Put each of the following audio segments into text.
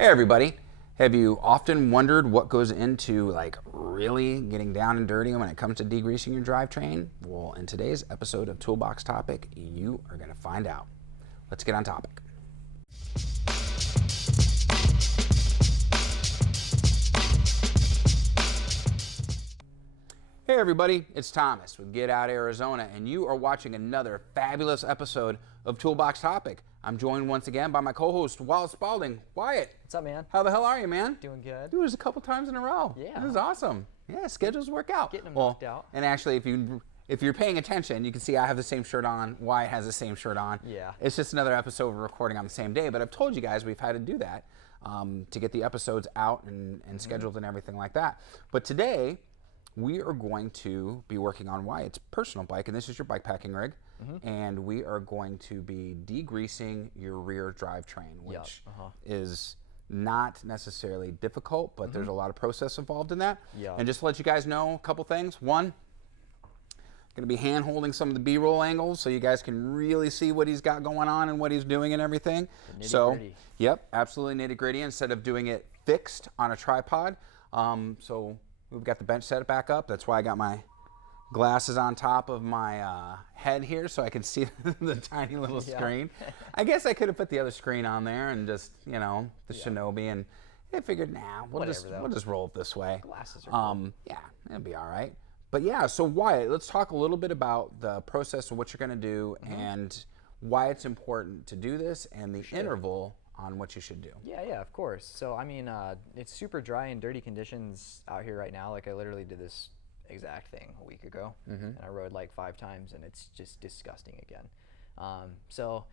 Hey everybody, have you often wondered what goes into like really getting down and dirty when it comes to degreasing your drivetrain? Well, in today's episode of Toolbox Topic, you are going to find out. Let's get on topic. Hey everybody, it's Thomas with Get Out Arizona, and you are watching another fabulous episode of Toolbox Topic. I'm joined once again by my co-host, Wyatt Spalding. Wyatt. What's up, man? How the hell are you, man? Doing good. Dude, it was a couple times in a row. Yeah. This is awesome. Yeah, schedules work out. Getting them knocked out. And actually, if you're paying attention, you can see I have the same shirt on. Wyatt has the same shirt on. Yeah. It's just another episode we're recording on the same day, but I've told you guys we've had to do that to get the episodes out and scheduled and everything like that. But today, we are going to be working on Wyatt's personal bike, and this is your bike packing rig. And we are going to be degreasing your rear drivetrain, which is not necessarily difficult, but there's a lot of process involved in that. And just to let you guys know a couple things. One, going to be hand holding some of the B-roll angles so you guys can really see what he's got going on and what he's doing and everything. So, yep, absolutely nitty gritty instead of doing it fixed on a tripod. So we've got the bench set back up. That's why I got my glasses on top of my head here so I can see the tiny little screen. I guess I could have put the other screen on there and just, you know, the Shinobi, and I figured, nah, we'll just roll it this way. Glasses are cool. Yeah, it'll be all right. But yeah, so Wyatt, let's talk a little bit about the process of what you're going to do and why it's important to do this and the interval on what you should do. Yeah, of course. So, I mean, it's super dry and dirty conditions out here right now. Like, I literally did this exact thing a week ago, and I rode like 5 times, and it's just disgusting again. So,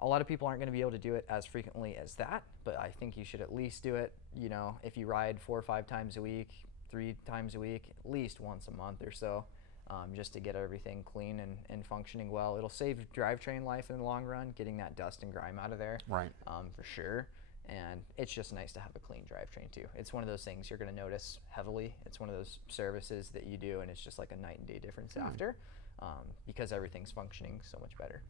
a lot of people aren't going to be able to do it as frequently as that, but I think you should at least do it, you know, if you ride 4 or 5 times a week, 3 times a week, at least once a month or so, just to get everything clean and functioning well. It'll save drivetrain life in the long run, getting that dust and grime out of there, for sure. And it's just nice to have a clean drivetrain too. It's one of those things you're going to notice heavily. It's one of those services that you do, and it's just like a night and day difference after, because everything's functioning so much better.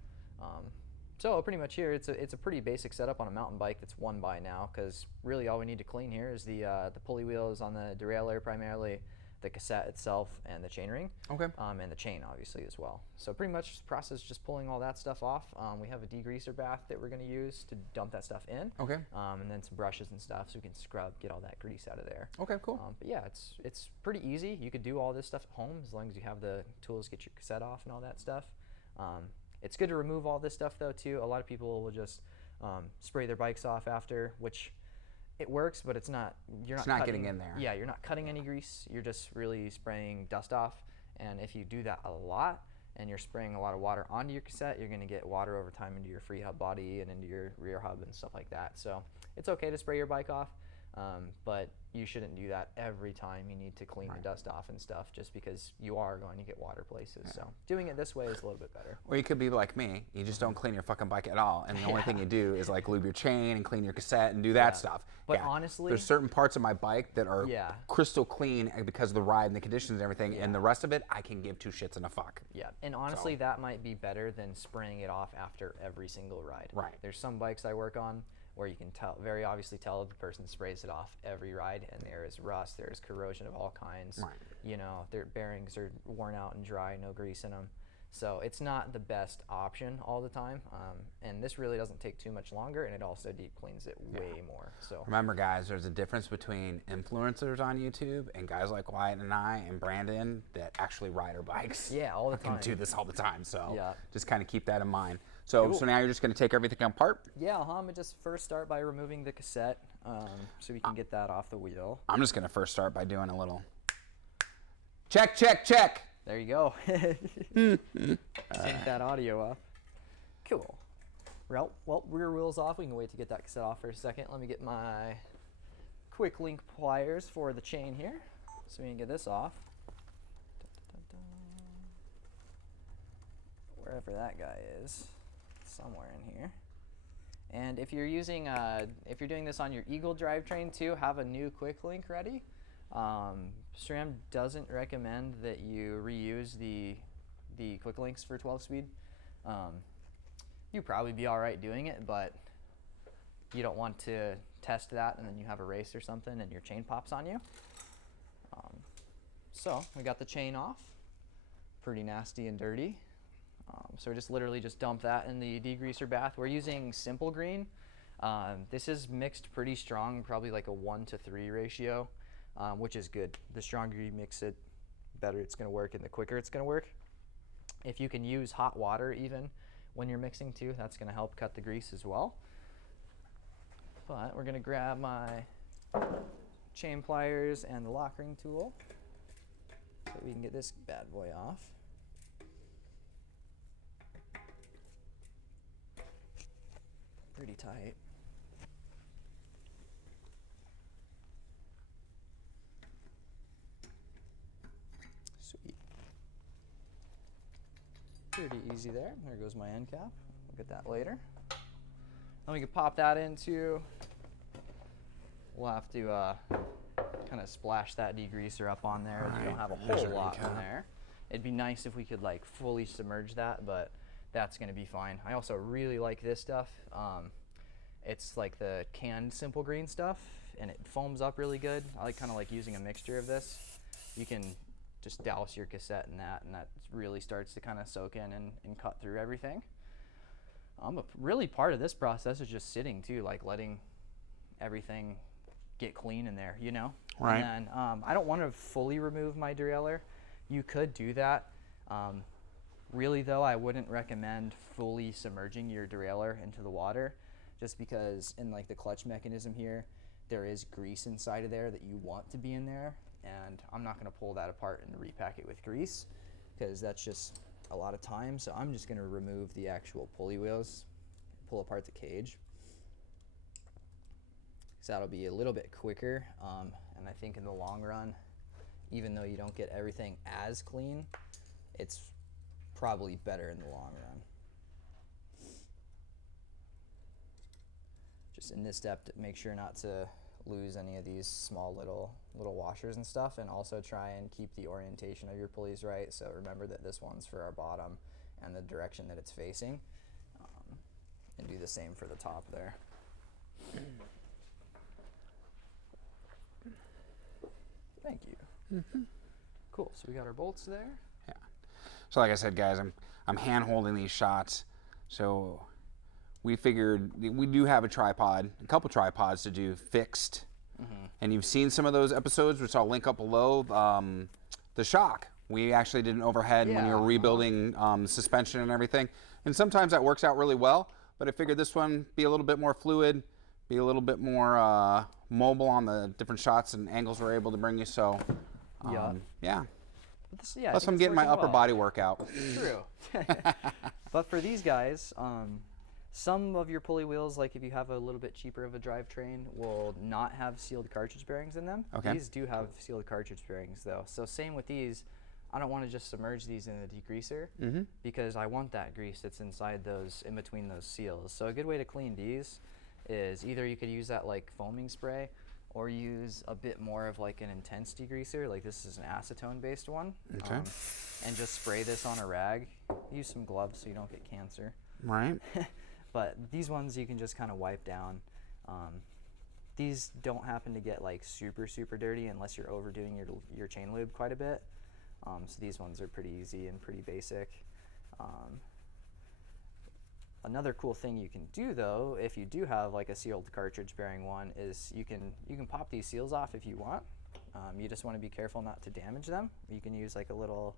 So pretty much here, it's a pretty basic setup on a mountain bike that's 1x now, because really all we need to clean here is the pulley wheels on the derailleur primarily, the cassette itself, and the chainring, and the chain obviously as well. So pretty much the process is just pulling all that stuff off. We have a degreaser bath that we're going to use to dump that stuff in, and then some brushes and stuff so we can scrub, get all that grease out of there. Okay, cool. But yeah, it's pretty easy. You could do all this stuff at home as long as you have the tools to get your cassette off and all that stuff. It's good to remove all this stuff though too. A lot of people will just spray their bikes off after, which it works, but it's not. You're not cutting, getting in there. Yeah, you're not cutting any grease. You're just really spraying dust off. And if you do that a lot, and you're spraying a lot of water onto your cassette, you're going to get water over time into your free hub body and into your rear hub and stuff like that. So it's okay to spray your bike off, but you shouldn't do that every time you need to clean the dust off and stuff, just because you are going to get water places. So doing it this way is a little bit better. Or you could be like me, you just don't clean your fucking bike at all, and the only thing you do is like lube your chain and clean your cassette and do that stuff. But honestly, there's certain parts of my bike that are crystal clean because of the ride and the conditions and everything, and the rest of it I can give 2 shits and a fuck. Yeah, and honestly that might be better than spraying it off after every single ride. There's some bikes I work on where you can very obviously tell if the person sprays it off every ride, and there is rust, there is corrosion of all kinds. You know, their bearings are worn out and dry, no grease in them. So it's not the best option all the time, and this really doesn't take too much longer, and it also deep cleans it way more. So remember, guys, there's a difference between influencers on YouTube and guys like Wyatt and I and Brandon that actually ride our bikes. Yeah, all the time. I can do this all the time, so just kind of keep that in mind. So, so now you're just going to take everything apart? Yeah, I'm going to just first start by removing the cassette so we can get that off the wheel. I'm just going to first start by doing a little check, check, check. There you go. Sync that audio up. Cool. Well, rear wheel's off. We can wait to get that cassette off for a second. Let me get my quick link pliers for the chain here so we can get this off. Wherever that guy is. Somewhere in here. And if you're using if you're doing this on your Eagle drivetrain too, have a new quick link ready. Sram doesn't recommend that you reuse the quick links for 12 speed. You'd probably be all right doing it, but you don't want to test that and then you have a race or something and your chain pops on you. So we got the chain off, pretty nasty and dirty. So we just literally just dump that in the degreaser bath. We're using simple green. This is mixed pretty strong, probably like a 1-to-3 ratio, which is good. The stronger you mix it, better it's going to work and the quicker it's going to work. If you can use hot water even when you're mixing too, that's going to help cut the grease as well. But we're going to grab my chain pliers and the lock ring tool so we can get this bad boy off. Pretty tight. Sweet. Pretty easy there. There goes my end cap. We'll get that later. Then we can pop that into, we'll have to kind of splash that degreaser up on there. You don't have a whole lot on there. It'd be nice if we could like fully submerge that, but that's going to be fine. I also really like this stuff. It's like the canned simple green stuff, and it foams up really good. I kind of like using a mixture of this. You can just douse your cassette in that, and that really starts to kind of soak in and cut through everything. But really part of this process is just sitting too, like letting everything get clean in there, you know? Right. And then I don't want to fully remove my derailleur. You could do that. Really though, I wouldn't recommend fully submerging your derailleur into the water, just because in like the clutch mechanism here, there is grease inside of there that you want to be in there, and I'm not going to pull that apart and repack it with grease because that's just a lot of time. So I'm just going to remove the actual pulley wheels, pull apart the cage. So that'll be a little bit quicker, and I think in the long run, even though you don't get everything as clean, it's probably better in the long run. Just in this step, to make sure not to lose any of these small little washers and stuff, and also try and keep the orientation of your pulleys right. So remember that this one's for our bottom and the direction that it's facing, and do the same for the top there. Thank you. Cool, so we got our bolts there. Yeah. So like I said, guys, I'm hand holding these shots. So we figured we do have a couple tripods to do fixed. And you've seen some of those episodes, which I'll link up below. The shock, we actually did an overhead when you were rebuilding suspension and everything. And sometimes that works out really well, but I figured this one be a little bit more fluid, be a little bit more mobile on the different shots and angles we're able to bring you. So yeah. Plus I'm getting my upper body workout. True. But for these guys, some of your pulley wheels, like if you have a little bit cheaper of a drivetrain, will not have sealed cartridge bearings in them. Okay. These do have sealed cartridge bearings though. So same with these, I don't want to just submerge these in the degreaser because I want that grease that's inside those, in between those seals. So a good way to clean these is either you could use that like foaming spray, or use a bit more of like an intense degreaser, like this is an acetone based one. Okay. And just spray this on a rag. Use some gloves so you don't get cancer. Right. But these ones you can just kind of wipe down. These don't happen to get like super dirty unless you're overdoing your chain lube quite a bit. So these ones are pretty easy and pretty basic. Another cool thing you can do though, if you do have like a sealed cartridge bearing one, is you can pop these seals off if you want. You just want to be careful not to damage them. You can use like a little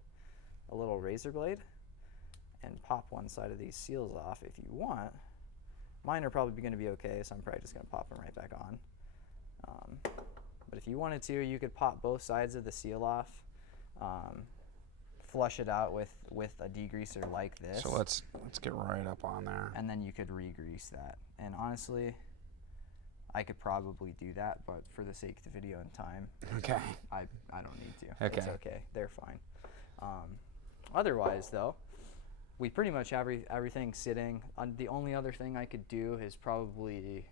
razor blade and pop one side of these seals off if you want. Mine are probably going to be okay, so I'm probably just going to pop them right back on. But if you wanted to, you could pop both sides of the seal off, flush it out with a degreaser like this. So let's get right up on there. And then you could re-grease that. And honestly, I could probably do that, but for the sake of the video and time, okay, I don't need to. Okay. It's okay. They're fine. Otherwise, though, we pretty much have everything sitting. The only other thing I could do is probably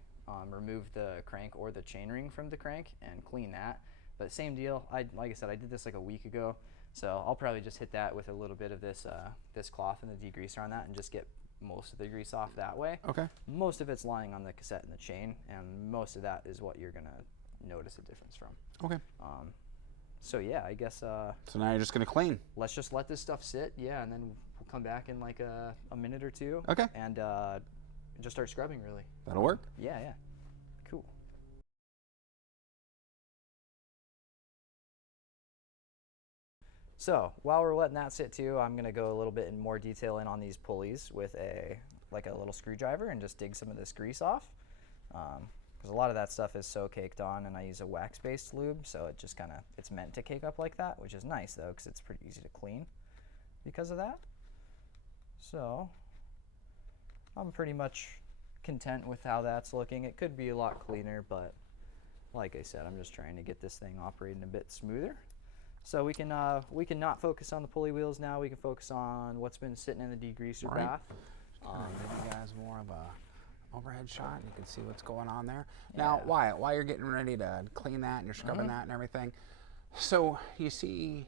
remove the crank or the chainring from the crank and clean that. But same deal. Like I said, I did this like a week ago, so I'll probably just hit that with a little bit of this this cloth and the degreaser on that, and just get most of the grease off that way. Okay. Most of it's lying on the cassette and the chain, and most of that is what you're gonna notice a difference from. Okay. So yeah, I guess. So now you're just gonna clean. Let's just let this stuff sit, yeah, and then we'll come back in like a minute or two. Okay. And just start scrubbing, really. That'll work. Yeah, yeah. Cool. So while we're letting that sit too, I'm gonna go a little bit in more detail in on these pulleys with a little screwdriver and just dig some of this grease off. Because a lot of that stuff is so caked on, and I use a wax-based lube, so it just it's meant to cake up like that, which is nice though, because it's pretty easy to clean because of that. So I'm pretty much content with how that's looking. It could be a lot cleaner, but like I said, I'm just trying to get this thing operating a bit smoother. So we can not focus on the pulley wheels now. We can focus on what's been sitting in the degreaser bath. Give you guys more of a overhead shot. You can see what's going on there. Now, while you're getting ready to clean that and you're scrubbing that and everything, so you see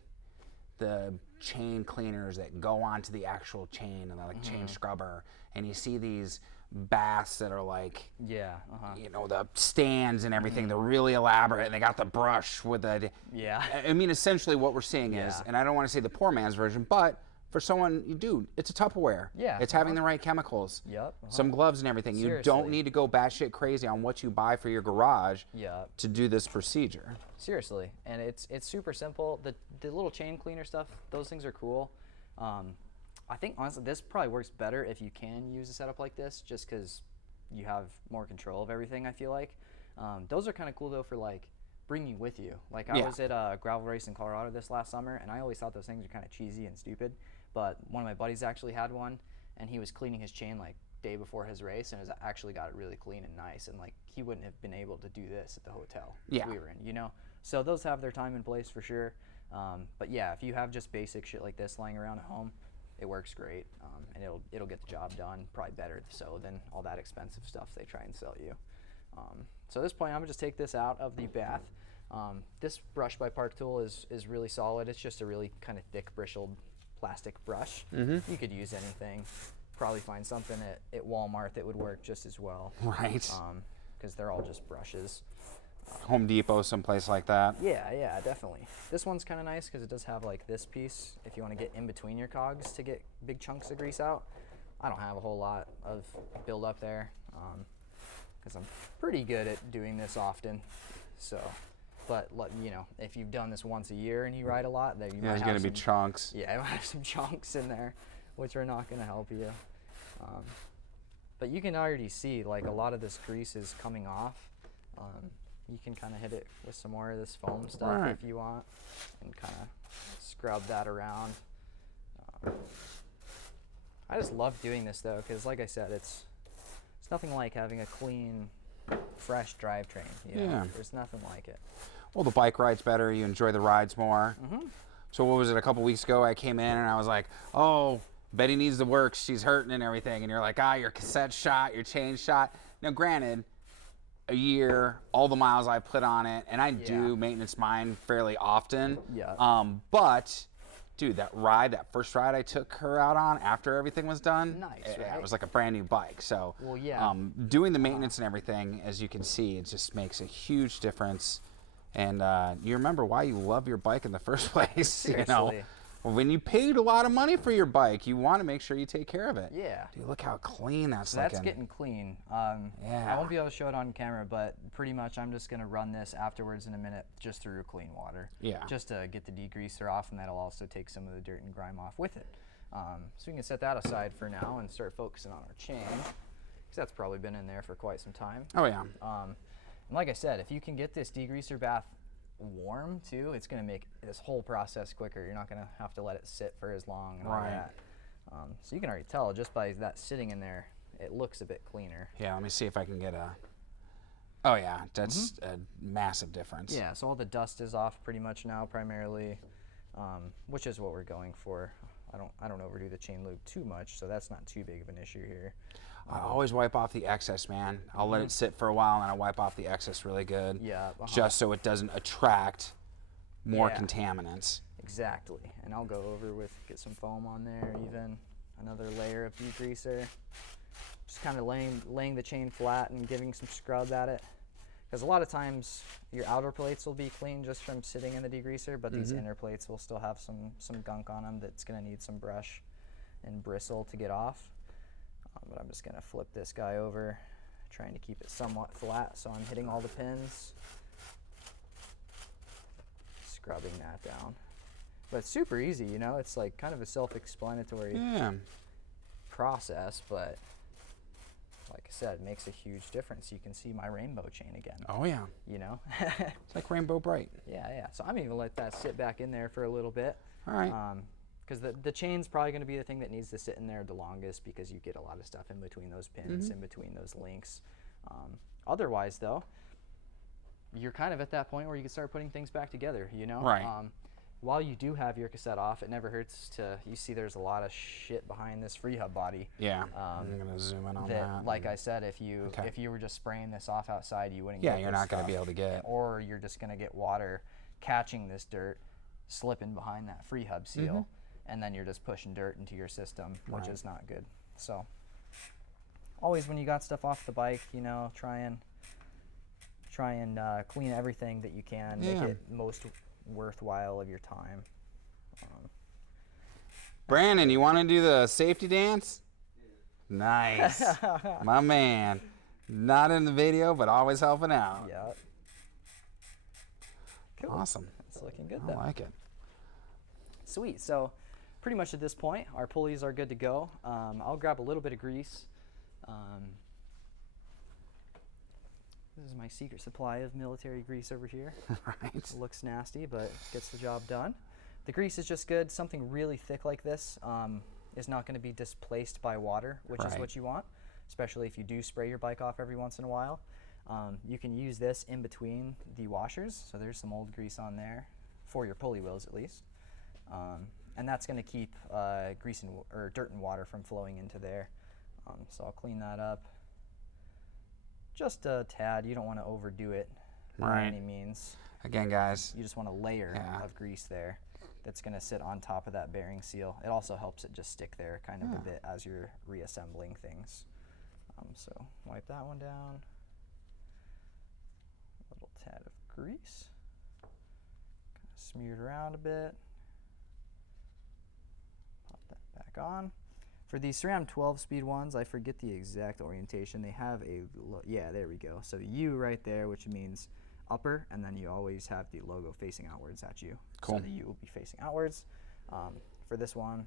the chain cleaners that go onto the actual chain and the chain scrubber, and you see these baths that are like, you know, the stands and everything. They're really elaborate, and they got the brush with the. Yeah. I mean, essentially what we're seeing is, and I don't want to say the poor man's version, but for someone, dude, it's a Tupperware. Yeah. It's having the right chemicals. Yep. Some gloves and everything. Seriously. You don't need to go batshit crazy on what you buy for your garage to do this procedure. Seriously, and it's super simple. The little chain cleaner stuff, those things are cool. I think honestly this probably works better if you can use a setup like this, just because you have more control of everything, I feel like. Those are kind of cool though for like bringing with you. Like I was at a gravel race in Colorado this last summer, and I always thought those things are kind of cheesy and stupid, but one of my buddies actually had one, and he was cleaning his chain like day before his race, and has actually got it really clean and nice, and like he wouldn't have been able to do this at the hotel we were in, you know? So those have their time and place for sure. But yeah, if you have just basic shit like this lying around at home, it works great, and it'll get the job done, probably better so than all that expensive stuff they try and sell you. So at this point, I'm gonna just take this out of the bath. This brush by Park Tool is really solid. It's just a really kind of thick bristled plastic brush. You could use anything. Probably find something at Walmart that would work just as well. Right. Because they're all just brushes. Home Depot, someplace like that. Yeah, definitely. This one's kind of nice because it does have like this piece if you want to get in between your cogs to get big chunks of grease out. I don't have a whole lot of build up there because I'm pretty good at doing this often. So, but you know, if you've done this once a year and you ride a lot, then there's going to be chunks. Yeah, you might have some chunks in there, which are not going to help you. But you can already see like a lot of this grease is coming off. You can kind of hit it with some more of this foam stuff if you want, and kind of scrub that around. I just love doing this though, because like I said, it's nothing like having a clean, fresh drivetrain. You know? There's nothing like it. Well, the bike ride's better. You enjoy the rides more. So what was it? A couple weeks ago, I came in and I was like, "Oh, Betty needs the work. She's hurting and everything." And you're like, your cassette shot, your chain shot. Now, granted, a year, all the miles I put on it, and I do maintenance mine fairly often. But dude, that first ride I took her out on after everything was done, it was like a brand new bike. So doing the maintenance and everything, as you can see, it just makes a huge difference. And you remember why you love your bike in the first place. Seriously. You know, when you paid a lot of money for your bike, you want to make sure you take care of it. Yeah. Dude, look how clean that's looking. That's getting clean. I won't be able to show it on camera, but pretty much I'm just going to run this afterwards in a minute just through clean water. Just to get the degreaser off, and that'll also take some of the dirt and grime off with it. So we can set that aside for now and start focusing on our chain, because that's probably been in there for quite some time. And like I said, if you can get this degreaser bath warm too, it's going to make this whole process quicker. You're not going to have to let it sit for as long and all that. So you can already tell just by that sitting in there, it looks a bit cleaner. Yeah, let me see if I can get a... Oh yeah, that's a massive difference. Yeah, so all the dust is off pretty much now primarily, which is what we're going for. I don't overdo the chain lube too much, so that's not too big of an issue here. I always wipe off the excess, man. I'll let it sit for a while, and then I wipe off the excess really good. Just so it doesn't attract more contaminants. Exactly. And I'll go over get some foam on there even. Another layer of degreaser. Just kind of laying the chain flat and giving some scrub at it. Because a lot of times your outer plates will be clean just from sitting in the degreaser, but these inner plates will still have some gunk on them that's going to need some brush and bristle to get off. But I'm just going to flip this guy over, trying to keep it somewhat flat so I'm hitting all the pins. Scrubbing that down. But it's super easy, you know, it's like kind of a self-explanatory process, but like I said, it makes a huge difference. You can see my rainbow chain again. Oh yeah. You know? It's like rainbow bright. Yeah. So I'm even gonna let that sit back in there for a little bit. All right. Because the chain's probably gonna be the thing that needs to sit in there the longest, because you get a lot of stuff in between those pins, in between those links. Otherwise though, you're kind of at that point where you can start putting things back together, you know? Right. While you do have your cassette off, it never hurts to, you see there's a lot of shit behind this free hub body. Yeah, I'm gonna zoom in on that. Like I said, if you were just spraying this off outside, you wouldn't Yeah, get you're this not gonna stuff. be able to get. Or you're just gonna get water catching this dirt, slipping behind that free hub seal, and then you're just pushing dirt into your system, which is not good. So always when you got stuff off the bike, you know, try and clean everything that you can, make it most worthwhile of your time. Brandon, you want to do the safety dance? Nice. My man. Not in the video, but always helping out. Yeah. Cool. Awesome. It's looking good I then. like it. Sweet. So pretty much at this point, our pulleys are good to go. I'll grab a little bit of grease. This is my secret supply of military grease over here. Right. It looks nasty, but gets the job done. The grease is just good. Something really thick like this is not going to be displaced by water, which is what you want, especially if you do spray your bike off every once in a while. You can use this in between the washers, so there's some old grease on there, for your pulley wheels at least. And that's going to keep grease or dirt and water from flowing into there. So I'll clean that up. Just a tad. You don't want to overdo it by any means. Again, guys. You just want a layer of grease there that's going to sit on top of that bearing seal. It also helps it just stick there kind of a bit as you're reassembling things. So wipe that one down. A little tad of grease. Kind of smeared around a bit. Pop that back on. For these Sram 12-speed ones, I forget the exact orientation. They have yeah, there we go. So U right there, which means upper, and then you always have the logo facing outwards at you. Cool. So the U will be facing outwards. For this one,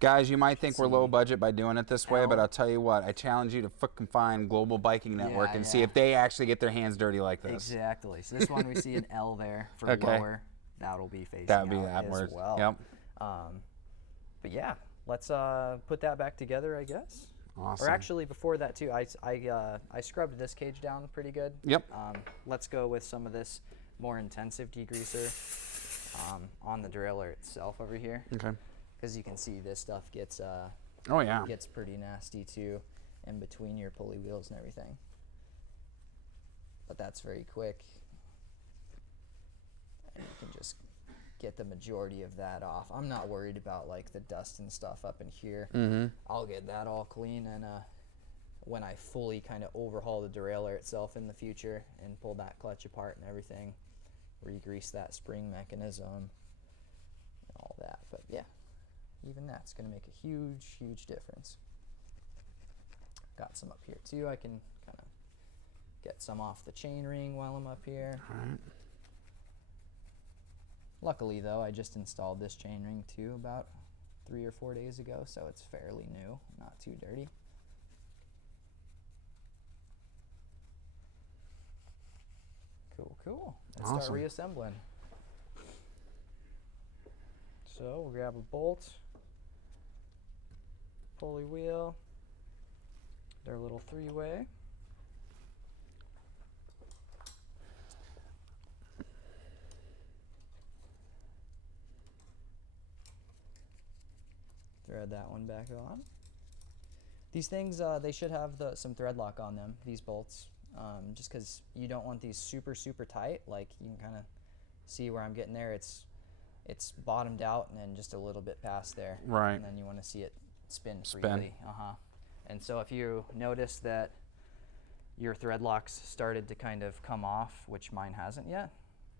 guys, you might think we're low budget by doing it this way, but I'll tell you what, I challenge you to fucking find Global Biking Network and see if they actually get their hands dirty like this. Exactly. So this one, we see an L there for lower. That'll be facing out as well. Yep. But yeah. Let's put that back together, I guess. Awesome. Or actually, before that too, I scrubbed this cage down pretty good. Yep. Let's go with some of this more intensive degreaser on the derailleur itself over here. Okay. Because you can see this stuff gets gets pretty nasty too, in between your pulley wheels and everything. But that's very quick, and you can just get the majority of that off. I'm not worried about like the dust and stuff up in here. I'll get that all clean, and when I fully kind of overhaul the derailleur itself in the future and pull that clutch apart and everything, re-grease that spring mechanism and all that. But yeah, even that's going to make a huge difference. Got some up here too. I can kind of get some off the chain ring while I'm up here. All right. Luckily though, I just installed this chain ring too about 3 or 4 days ago, so it's fairly new, not too dirty. Cool. Let's start reassembling. So we'll grab a bolt, pulley wheel, their little 3-way. Thread that one back on. These things, they should have some thread lock on them, these bolts, just because you don't want these super tight. Like you can kind of see where I'm getting there. It's it's bottomed out and then just a little bit past there. Right. And then you want to see it spin freely. And so if you notice that your thread locks started to kind of come off, which mine hasn't yet,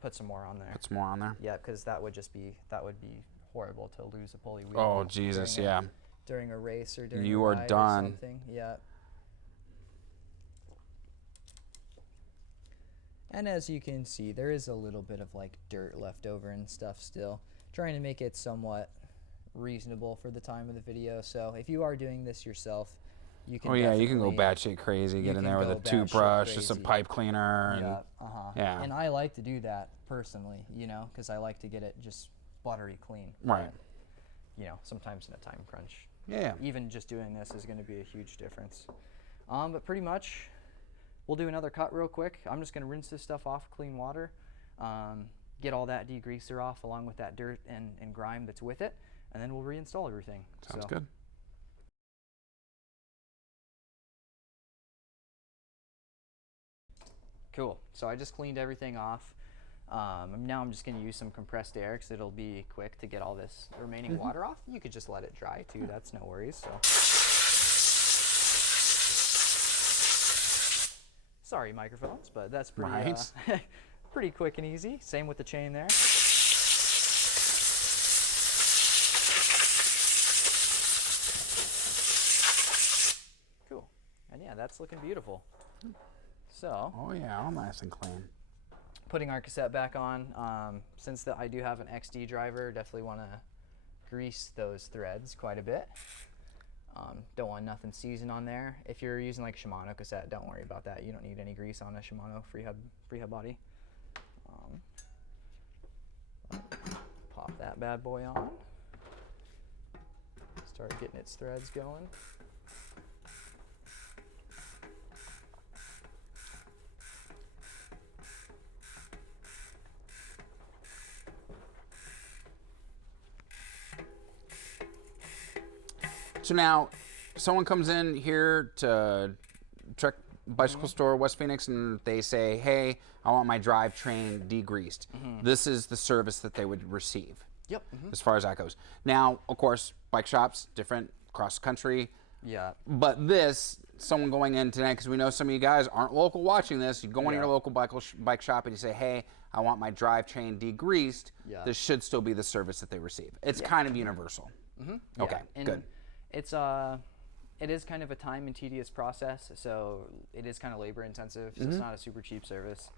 put some more on there. Put some more on there. Yeah, because that would be horrible to lose a pulley wheel. Oh Jesus, yeah. During a race or during you a are ride done. or something. Yeah. And as you can see, there is a little bit of like dirt left over and stuff still. Trying to make it somewhat reasonable for the time of the video. So if you are doing this yourself, you can. Oh yeah, you can go batshit crazy. Get in there with a toothbrush, just a pipe cleaner, and yeah. And I like to do that personally, you know, because I like to get it just buttery clean. Right. But, you know, sometimes in a time crunch. Yeah. Even just doing this is going to be a huge difference. But pretty much, we'll do another cut real quick. I'm just going to rinse this stuff off with clean water, get all that degreaser off along with that dirt and grime that's with it, and then we'll reinstall everything. Sounds good. Cool. So I just cleaned everything off. Now I'm just going to use some compressed air because it'll be quick to get all this remaining water off. You could just let it dry too. That's no worries. So. Sorry, microphones, but that's pretty, pretty quick and easy. Same with the chain there. Cool. And yeah, that's looking beautiful. So. Oh yeah, all nice and clean. Putting our cassette back on. Since I do have an XD driver, definitely want to grease those threads quite a bit. Don't want nothing seasoned on there. If you're using like a Shimano cassette, don't worry about that. You don't need any grease on a Shimano freehub body. Pop that bad boy on. Start getting its threads going. So now, someone comes in here to Trek Bicycle Store, West Phoenix, and they say, hey, I want my drivetrain degreased. This is the service that they would receive. Yep. As far as that goes. Now, of course, bike shops, different across the country. Yeah. But this, someone going in tonight, because we know some of you guys aren't local watching this, you go into your local bike shop and you say, hey, I want my drivetrain degreased. Yeah. This should still be the service that they receive. It's kind of universal. Okay, good. It is kind of a time and tedious process, so it is kind of labor intensive. So it's not a super cheap service,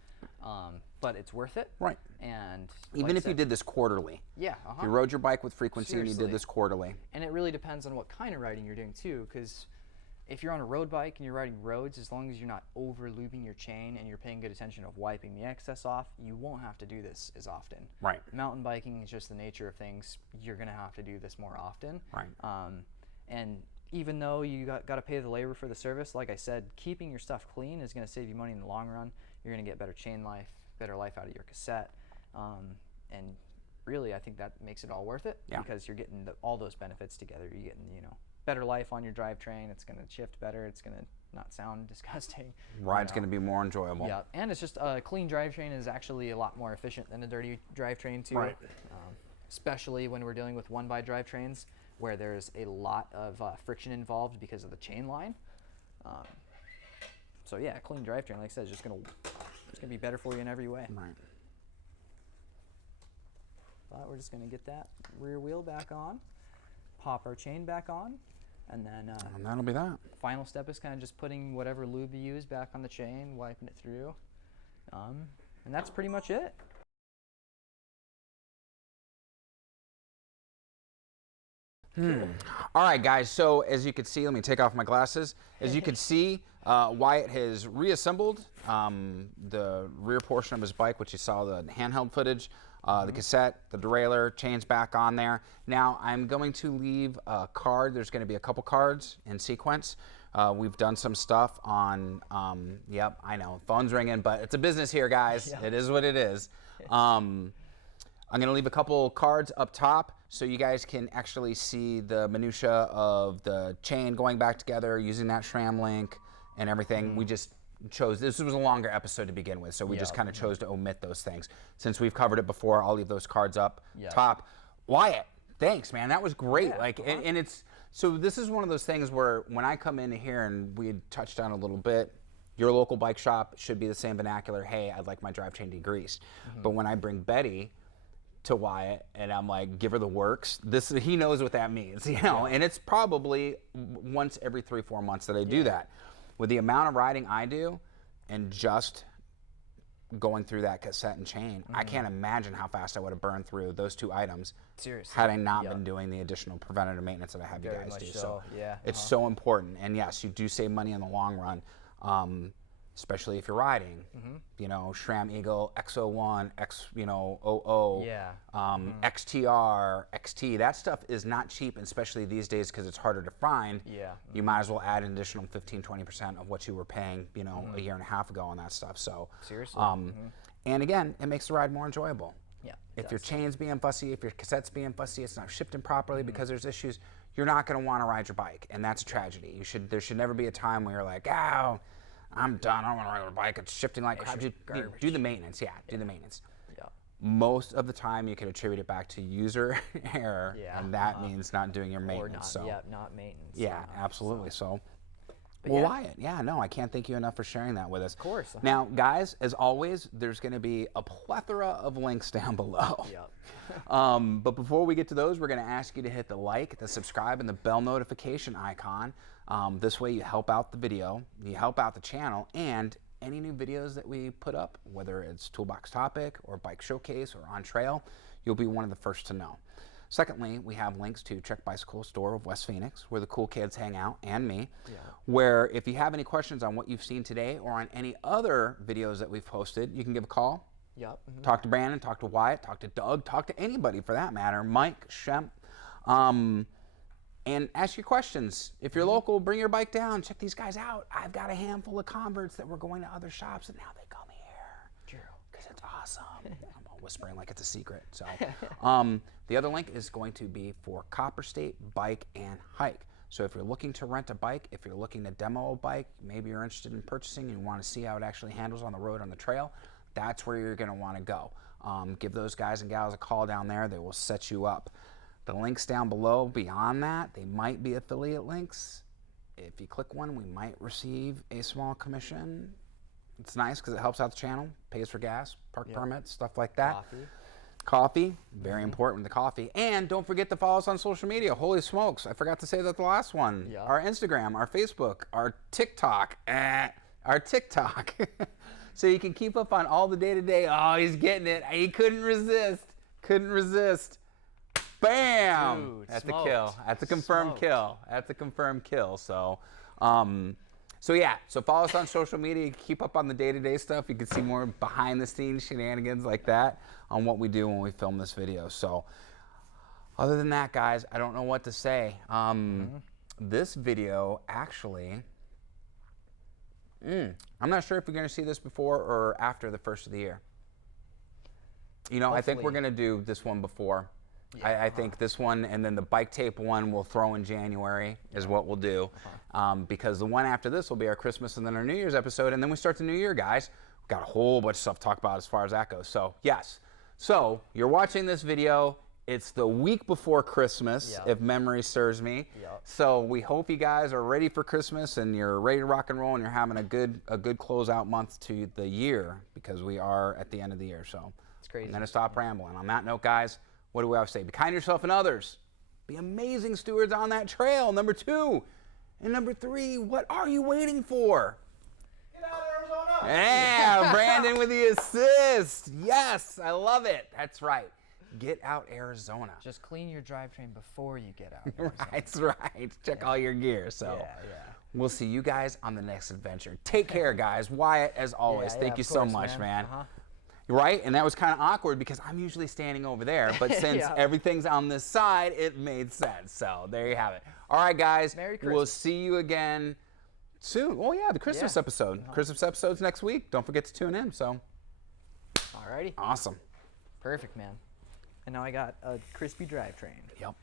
but it's worth it. Right. And even if you did this quarterly. Yeah. If you rode your bike with frequency and you did this quarterly. And it really depends on what kind of riding you're doing too, because if you're on a road bike and you're riding roads, as long as you're not over lubing your chain and you're paying good attention of wiping the excess off, you won't have to do this as often. Right. Mountain biking is just the nature of things. You're going to have to do this more often. Right. And even though you got to pay the labor for the service, like I said, keeping your stuff clean is going to save you money in the long run. You're going to get better chain life, better life out of your cassette. And really, I think that makes it all worth it because you're getting all those benefits together. You're getting, you know, better life on your drivetrain. It's going to shift better. It's going to not sound disgusting. Ride's going to be more enjoyable. Yeah, and it's just a clean drivetrain is actually a lot more efficient than a dirty drivetrain too. Right. Especially when we're dealing with one-by drivetrains where there's a lot of friction involved because of the chain line. So yeah, a clean drivetrain, like I said, is just gonna be better for you in every way. Right. But we're just gonna get that rear wheel back on, pop our chain back on, and then and that'll be that. Final step is kind of just putting whatever lube you use back on the chain, wiping it through, and that's pretty much it. All right, guys, so as you can see, let me take off my glasses. As you can see, Wyatt has reassembled the rear portion of his bike, which you saw the handheld footage, the cassette, the derailleur, chains back on there. Now, I'm going to leave a card. There's going to be a couple cards in sequence. We've done some stuff on, yep, I know, phone's ringing, but it's a business here, guys. Yeah. It is what it is. I'm going to leave a couple cards up top so you guys can actually see the minutia of the chain going back together using that SRAM link and everything. We just chose, this was a longer episode to begin with, so we just kind of chose to omit those things. Since we've covered it before, I'll leave those cards up top. Wyatt, thanks, man. That was great. And it's, so this is one of those things where when I come in here, and we had touched on a little bit, your local bike shop should be the same vernacular. Hey, I'd like my drivetrain degreased. But when I bring Betty to Wyatt and I'm like, give her the works, he knows what that means, you know. And it's probably once every 3-4 months that I do that. With the amount of riding I do, and just going through that cassette and chain, I can't imagine how fast I would have burned through those 2 items had I not been doing the additional preventative maintenance that I have you guys do. So it's so important. And yes, you do save money in the long run. Especially if you're riding, you know, Sram Eagle, X01, X00, XTR, XT. That stuff is not cheap, especially these days because it's harder to find. You might as well add an additional 15-20% of what you were paying, you know, a year and a half ago on that stuff. So seriously, and again, it makes the ride more enjoyable. If your chain's being fussy, if your cassette's being fussy, it's not shifting properly because there's issues, you're not going to want to ride your bike, and that's a tragedy. There should never be a time where you're like, oh, I'm done, I don't want to ride a bike, it's shifting like crap. Do the maintenance, do the maintenance. Most of the time you can attribute it back to user error, and that means not doing your maintenance. Not maintenance. Absolutely. So well, Wyatt, I can't thank you enough for sharing that with us. Of course. Now, guys, as always, there's going to be a plethora of links down below. But before we get to those, we're going to ask you to hit the like, the subscribe, and the bell notification icon. This way you help out the video, you help out the channel, and any new videos that we put up, whether it's Toolbox Topic or Bike Showcase or On Trail, you'll be one of the first to know. Secondly, we have links to Trek Bicycle Store of West Phoenix, where the cool kids hang out, and me, where if you have any questions on what you've seen today or on any other videos that we've posted, you can give a call. Talk to Brandon, talk to Wyatt, talk to Doug, talk to anybody for that matter, Mike, Shemp, and ask your questions. If you're local, bring your bike down, check these guys out. I've got a handful of converts that were going to other shops, and now they come here. Because it's awesome. I'm all whispering like it's a secret. So, the other link is going to be for Copper State Bike and Hike. So if you're looking to rent a bike, if you're looking to demo a bike, maybe you're interested in purchasing and you want to see how it actually handles on the road, on the trail, that's where you're going to want to go. Give those guys and gals a call down there. They will set you up. The links down below, beyond that, they might be affiliate links. If you click one, we might receive a small commission. It's nice because it helps out the channel, pays for gas, park permits, stuff like that. Coffee, very important, the coffee. And don't forget to follow us on social media. Holy smokes, I forgot to say that the last one. Our Instagram, our Facebook, our TikTok, so you can keep up on all the day-to-day. Oh, he's getting it. He couldn't resist. Bam! Dude, that's a kill. That's a confirmed kill. That's a confirmed kill. So, so follow us on social media. Keep up on the day-to-day stuff. You can see more behind-the-scenes shenanigans like that on what we do when we film this video. So, other than that, guys, I don't know what to say. This video actually, I'm not sure if you're going to see this before or after the first of the year. You know, hopefully. I think we're going to do this one before. I think this one and then the bike tape one we'll throw in January is what we'll do, because the one after this will be our Christmas and then our New Year's episode, and then we start the new year, guys. We've got a whole bunch of stuff to talk about as far as that goes. So yes, so you're watching this video. It's the week before Christmas, if memory serves me. So we hope you guys are ready for Christmas and you're ready to rock and roll and you're having a good closeout month to the year, because we are at the end of the year. So it's crazy. I'm gonna stop rambling. On that note, guys, what do we always say? Be kind to yourself and others. Be amazing stewards on that trail. Number 2. And number 3, what are you waiting for? Get out of Arizona. Yeah, Brandon with the assist. Yes, I love it. That's right. Get out Arizona. Just clean your drivetrain before you get out Arizona. That's right. Check all your gear. So we'll see you guys on the next adventure. Take care, guys. Wyatt, as always, thank you so much, man. Right? And that was kind of awkward because I'm usually standing over there, but since everything's on this side, it made sense. So there you have it. All right, guys. Merry Christmas. We'll see you again soon. Oh, yeah, the Christmas episode. Christmas episode's next week. Don't forget to tune in. So, alrighty. Awesome. Perfect, man. And now I got a crispy drivetrain. Yep.